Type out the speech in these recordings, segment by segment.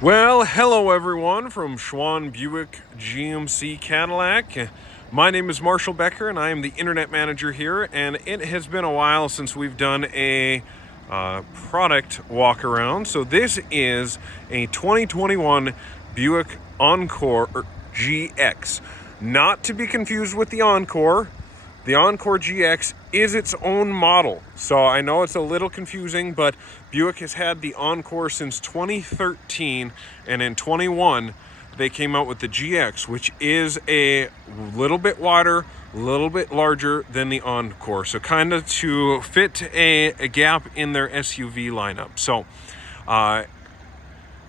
Well, hello everyone from Schwann Buick GMC Cadillac. My name is Marshall Becker and I am the internet manager here, and it has been a while since we've done a product walk around. So this is a 2021 Buick Encore GX, not to be confused with the Encore. The Encore GX is its own model, so I know it's a little confusing, but Buick has had the Encore since 2013, and in 21 they came out with the GX, which is a little bit wider, a little bit larger than the Encore, so kind of to fit a gap in their SUV lineup. So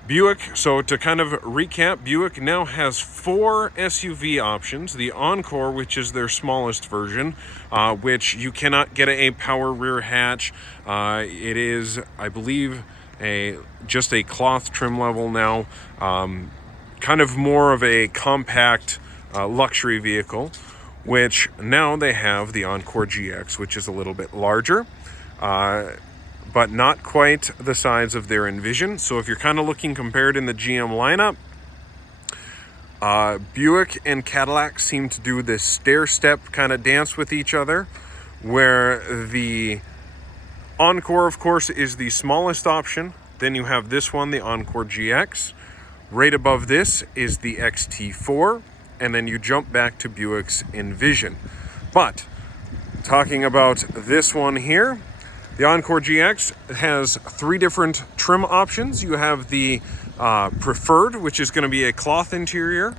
Buick, so to kind of recap, Buick now has 4 SUV options. The Encore, which is their smallest version, which you cannot get a power rear hatch. It is, I believe, just a cloth trim level now. Kind of more of a compact luxury vehicle, which now they have the Encore GX, which is a little bit larger. But not quite the size of their Envision. So if you're kind of looking compared in the GM lineup, Buick and Cadillac seem to do this stair-step kind of dance with each other, where the Encore, of course, is the smallest option. Then you have this one, the Encore GX. Right above this is the XT4, and then you jump back to Buick's Envision. But talking about this one here, the Encore GX has 3 different trim options. You have the Preferred, which is going to be a cloth interior,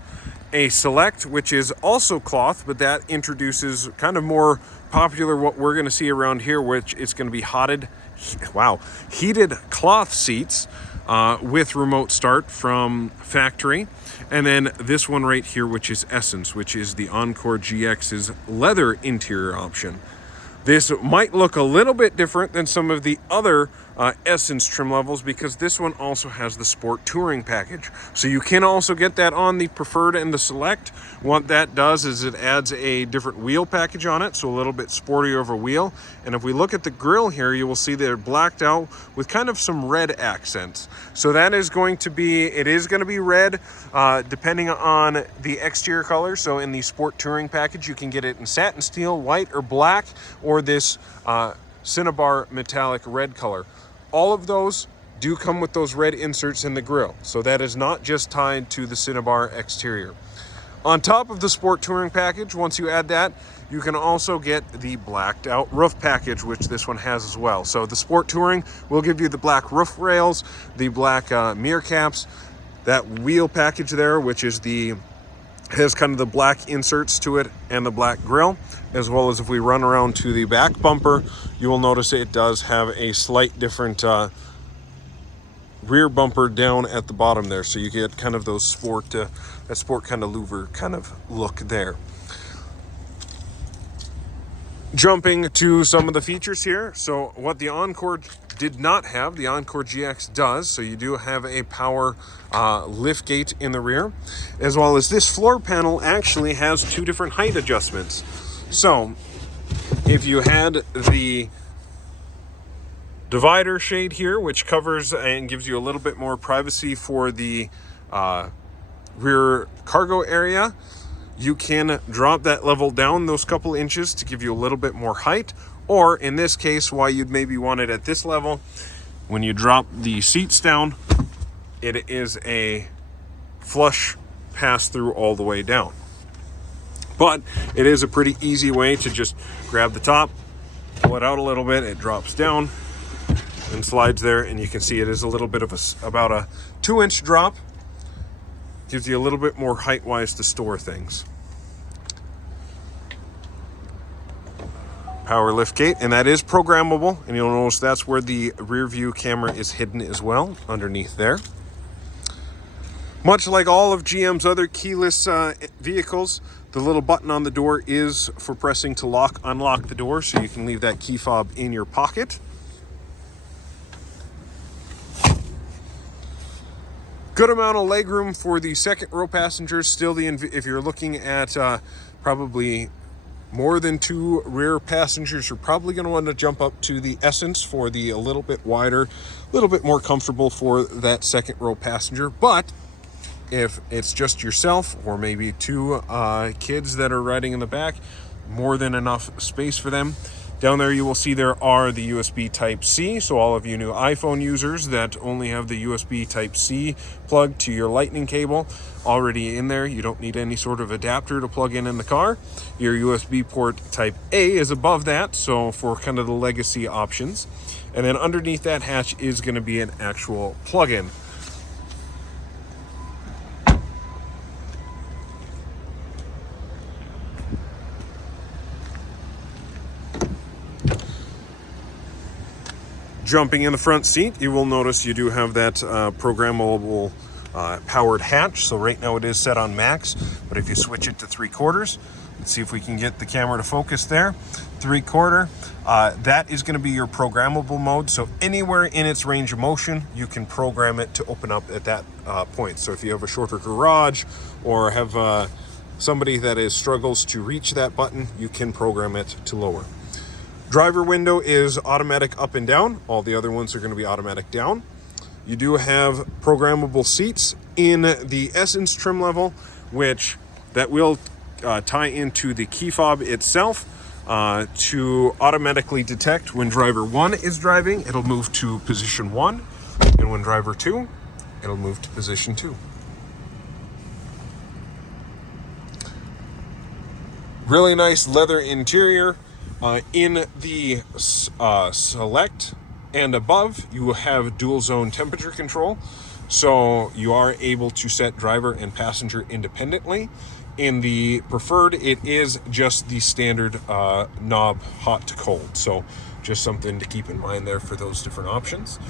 a Select, which is also cloth, but that introduces kind of more popular what we're going to see around here, which is going to be heated cloth seats with remote start from factory. And then this one right here, which is Essence, which is the Encore GX's leather interior option. This might look a little bit different than some of the other Essence trim levels, because this one also has the Sport Touring package. So you can also get that on the Preferred and the Select. What that does is it adds a different wheel package on it, so a little bit sportier of a wheel. And if we look at the grille here, you will see they're blacked out with kind of some red accents. So that is going to be, it is going to be red depending on the exterior color. So in the Sport Touring package, you can get it in satin steel, white, or black, or this Cinnabar metallic red color. All of those do come with those red inserts in the grille, so that is not just tied to the Cinnabar exterior. On top of the Sport Touring package, once you add that, you can also get the blacked out roof package, which this one has as well. So the Sport Touring will give you the black roof rails, the black mirror caps, that wheel package there, which is has kind of the black inserts to it and the black grille, as well as if we run around to the back bumper, you will notice it does have a slight different rear bumper down at the bottom there, so you get kind of those sport kind of louver kind of look there. Jumping to some of the features here, so what the Encore did not have, the Encore GX does. So you do have a power lift gate in the rear, as well as this floor panel actually has 2 different height adjustments. So if you had the divider shade here, which covers and gives you a little bit more privacy for the rear cargo area, you can drop that level down those couple inches to give you a little bit more height. Or in this case, why you'd maybe want it at this level, when you drop the seats down, it is a flush pass through all the way down. But it is a pretty easy way to just grab the top, pull it out a little bit, it drops down and slides there, and you can see it is a little bit of about a 2-inch drop. Gives you a little bit more height-wise to store things. Power lift gate, and that is programmable, and you'll notice that's where the rear view camera is hidden as well, underneath there. Much like all of GM's other keyless vehicles, the little button on the door is for pressing to unlock the door, so you can leave that key fob in your pocket. Good amount of legroom for the second row passengers. Still, if you're looking at probably more than 2 rear passengers, you're probably going to want to jump up to the Essence for the a little bit wider, a little bit more comfortable for that second row passenger. But if it's just yourself or maybe 2 kids that are riding in the back, more than enough space for them. Down there you will see there are the USB Type-C, so all of you new iPhone users that only have the USB Type-C plug to your Lightning cable already in there. You don't need any sort of adapter to plug in the car. Your USB port Type-A is above that, so for kind of the legacy options. And then underneath that hatch is going to be an actual plug-in. Jumping in the front seat, you will notice you do have that programmable powered hatch. So right now it is set on max, but if you switch it to 3/4, let's see if we can get the camera to focus there. 3/4, that is going to be your programmable mode. So anywhere in its range of motion, you can program it to open up at that point. So if you have a shorter garage or have somebody that struggles to reach that button, you can program it to lower. Driver window is automatic up and down. All the other ones are going to be automatic down. You do have programmable seats in the Essence trim level, which that will tie into the key fob itself to automatically detect when driver 1 is driving. It'll move to position 1, and when driver 2, it'll move to position 2. Really nice leather interior. In the Select and above, you will have dual zone temperature control. So you are able to set driver and passenger independently. In the Preferred, it is just the standard knob hot to cold. So just something to keep in mind there for those different options.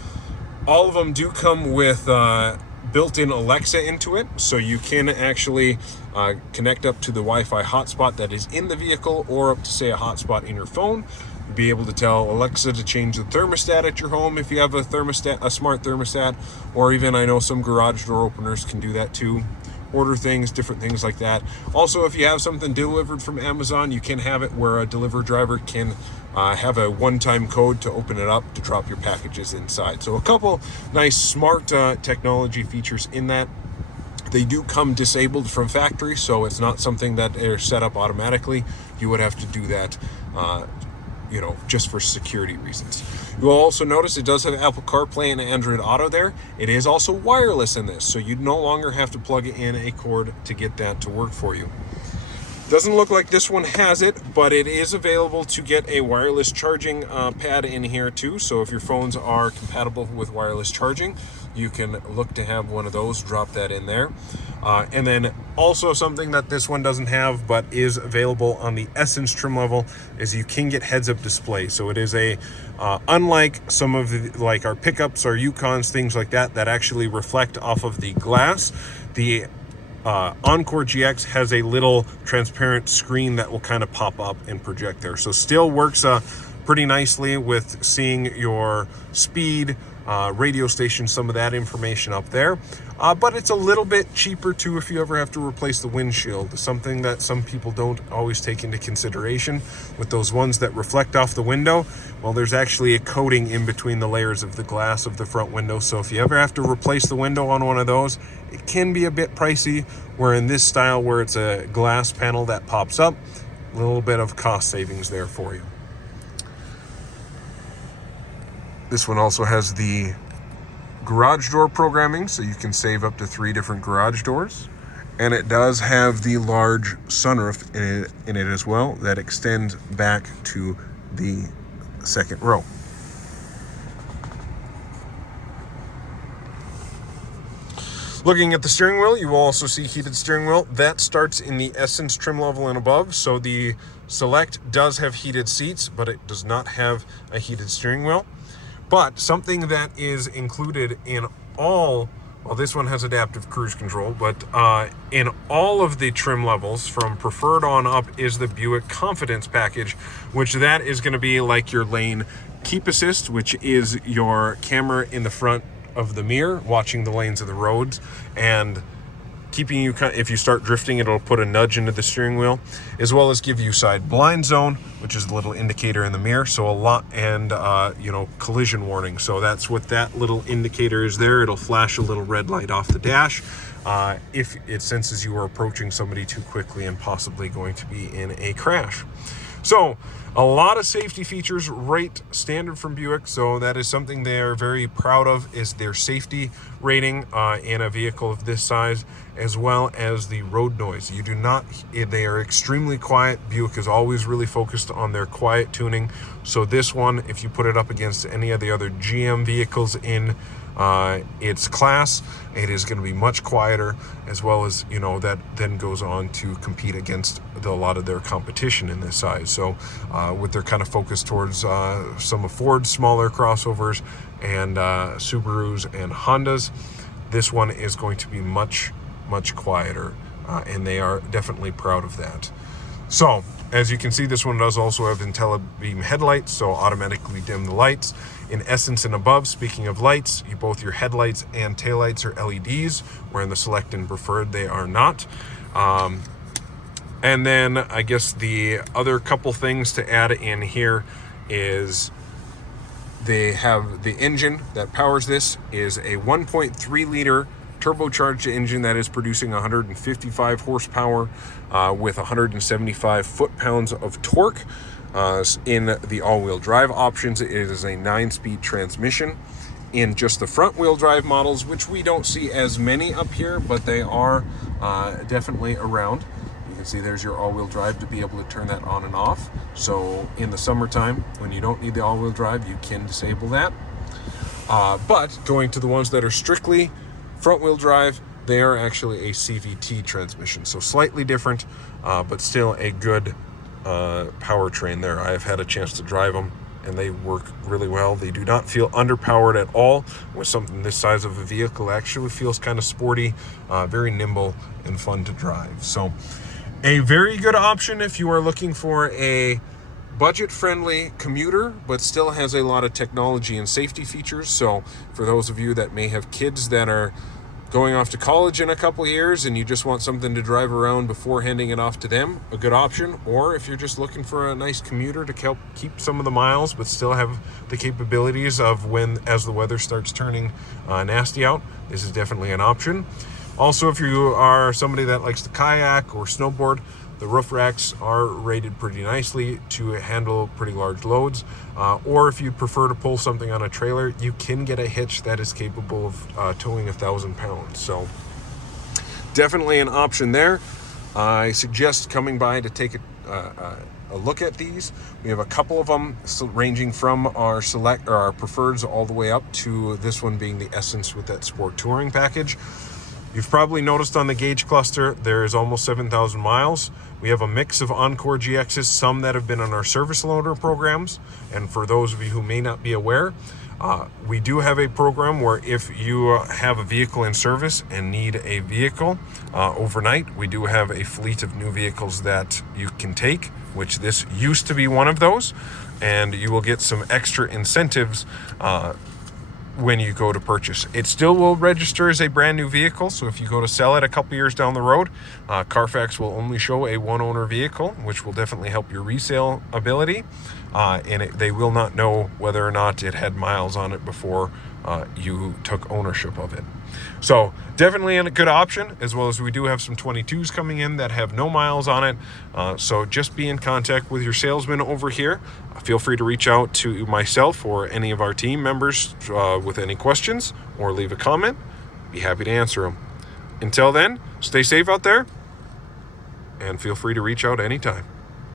All of them do come with built-in Alexa into it, so you can actually connect up to the Wi-Fi hotspot that is in the vehicle, or up to say a hotspot in your phone. Be able to tell Alexa to change the thermostat at your home if you have a smart thermostat, or even I know some garage door openers can do that too. Order things, different things like that. Also, if you have something delivered from Amazon, you can have it where a delivery driver can have a one-time code to open it up to drop your packages inside. So a couple nice smart technology features in that. They do come disabled from factory, so it's not something that are set up automatically. You would have to do that just for security reasons. You will also notice it does have Apple Carplay and Android Auto there. It is also wireless in this, so you no longer have to plug in a cord to get that to work for you. Doesn't look like this one has it, but it is available to get a wireless charging pad in here too. So if your phones are compatible with wireless charging, you can look to have one of those, drop that in there. And then also something that this one doesn't have but is available on the Essence trim level is you can get heads-up display. So it is unlike some of like our pickups or Yukons, things like that actually reflect off of the glass. The Encore GX has a little transparent screen that will kind of pop up and project there. So still works pretty nicely with seeing your speed, radio station, some of that information up there. But it's a little bit cheaper too if you ever have to replace the windshield, something that some people don't always take into consideration with those ones that reflect off the window. Well, there's actually a coating in between the layers of the glass of the front window. So if you ever have to replace the window on one of those, it can be a bit pricey, where in this style where it's a glass panel that pops up, a little bit of cost savings there for you. This one also has the garage door programming, so you can save up to 3 different garage doors. And it does have the large sunroof in it as well that extends back to the second row. Looking at the steering wheel, you will also see heated steering wheel. That starts in the Essence trim level and above. So the Select does have heated seats, but it does not have a heated steering wheel. But something that is included in all, well, this one has adaptive cruise control, but in all of the trim levels from Preferred on up is the Buick Confidence package, which that is going to be like your lane keep assist, which is your camera in the front of the mirror watching the lanes of the roads, and keeping you if you start drifting, it'll put a nudge into the steering wheel, as well as give you side blind zone, which is the little indicator in the mirror. So a lot, and collision warning. So that's what that little indicator is there. It'll flash a little red light off the dash if it senses you are approaching somebody too quickly and possibly going to be in a crash. So a lot of safety features, right standard from Buick. So that is something they're very proud of, is their safety rating in a vehicle of this size, as well as the road noise. You do not, they are extremely quiet. Buick is always really focused on their quiet tuning. So this one, if you put it up against any of the other GM vehicles in its class, it is going to be much quieter, as well as, that then goes on to compete against a lot of their competition in this size. So with their kind of focus towards some of Ford's smaller crossovers and Subarus and Hondas, this one is going to be much quieter, and they are definitely proud of that. So as you can see, this one does also have IntelliBeam headlights, so automatically dim the lights. In Essence and above, speaking of lights, both your headlights and taillights are LEDs, where in the Select and Preferred they are not. And then I guess the other couple things to add in here is they have the engine that powers this is a 1.3 liter turbocharged engine that is producing 155 horsepower with 175 foot-pounds of torque. In the all-wheel drive options, it is a 9-speed transmission. In just the front-wheel drive models, which we don't see as many up here, but they are definitely around. You can see there's your all-wheel drive to be able to turn that on and off. So in the summertime, when you don't need the all-wheel drive, you can disable that. But going to the ones that are strictly front-wheel drive, they are actually a CVT transmission. So slightly different, but still a good powertrain there. I have had a chance to drive them, and they work really well. They do not feel underpowered at all, with something this size of a vehicle. Actually feels kind of sporty, very nimble and fun to drive. So a very good option if you are looking for a budget-friendly commuter, but still has a lot of technology and safety features. So for those of you that may have kids that are going off to college in a couple years and you just want something to drive around before handing it off to them, a good option. Or if you're just looking for a nice commuter to help keep some of the miles but still have the capabilities of as the weather starts turning nasty out, this is definitely an option. Also, if you are somebody that likes to kayak or snowboard, the roof racks are rated pretty nicely to handle pretty large loads. Or if you prefer to pull something on a trailer, you can get a hitch that is capable of towing 1,000 pounds. So definitely an option there. I suggest coming by to take a look at these. We have a couple of them ranging from our Select or our Preferreds all the way up to this one being the Essence with that Sport Touring package. You've probably noticed on the gauge cluster, there is almost 7,000 miles. We have a mix of Encore GXs, some that have been on our service loaner programs. And for those of you who may not be aware, we do have a program where if you have a vehicle in service and need a vehicle overnight, we do have a fleet of new vehicles that you can take, which this used to be one of those. And you will get some extra incentives when you go to purchase. It still will register as a brand new vehicle, so if you go to sell it a couple years down the road, Carfax will only show a one-owner vehicle, which will definitely help your resale ability, and they will not know whether or not it had miles on it before you took ownership of it. So definitely a good option, as well as we do have some 22s coming in that have no miles on it. So just be in contact with your salesman over here. Feel free to reach out to myself or any of our team members with any questions, or leave a comment. Be happy to answer them. Until then, stay safe out there, and feel free to reach out anytime.